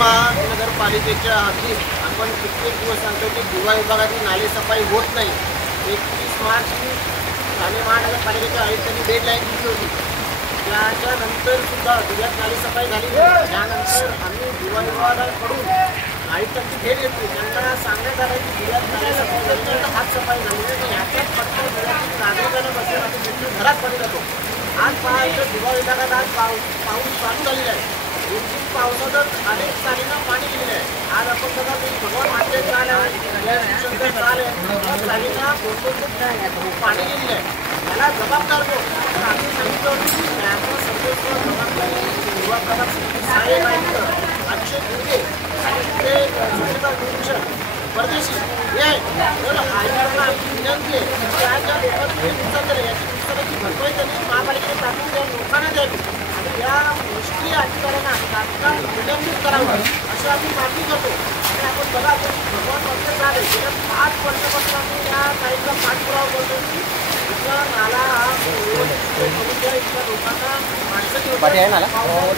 महानगरपालिकेच्या हद्दीत आपण कित्येक दिवस सांगतो की दिवा विभागाची नालेसफाई होत नाही. 31 मार्च ठाणे महानगरपालिकेच्या आयुक्तांनी डेडलाईन दिली होती. त्याच्यानंतर सुद्धा दिव्यात नालेसफाई झाली. त्यानंतर आम्ही दिवा विभागाकडून आयुक्तांची भेट घेतली. त्यांना सांगण्यात आलं की दिव्यात नालेसफाई झाली, हातसफाई झाली नाही. ह्याच्यात फक्त नागरिकांना बसेल आम्ही तिथून घरात पाणी जातो. आज पाहायचं दिवा विभागात आज पाऊस चालू झालेला आहे. 2-3 पावसातच अनेक चालींना पाणी गेलेलं आहे. आज आपण बघा की भगवान माते चाल आहे, शंकर चाल आहे, चालींना 2-2 पाणी गेलेलं आहे. याला जबाबदार कोण? तर आम्ही सांगितलं होतं की त्याचं संपूर्ण जबाबदारी विभागात साहेब आयुक्त अक्षय गुडगे आणि ते स्वच्छता निरीक्षक परदेशी हे आहेत. तर आयुक्तांना आमची विनंती आहे की आज ज्या लोकांनी नुकसान झालं याची नुकसानाची भरपाई त्यांनी महापालिकेने टाकून त्या लोकांना द्यावी आणि या निष्क्रिय अधिकाऱ्यांना तात्काळ निलंबित करावं असं आम्ही मागणी करतो. आणि आपण बघा भगवान मंदिर झाले गेल्या 5 वर्षापासून आम्ही या साईडला पाठपुरावा करतो की इथला नाला हा इथल्या लोकांना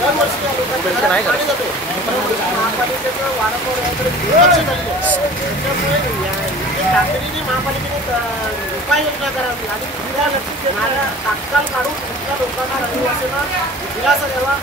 दरवर्षी या लोकांना पाणी जातो. महापालिकेचं वारंवार याकडे दुर्लक्ष झालेलं आहे. त्याच्यामुळे तातडीने महापालिकेने उपाययोजना करावी आणि नाला तात्काळ काढून इथल्या लोकांना रहिवाशांना दिलासा द्यावा.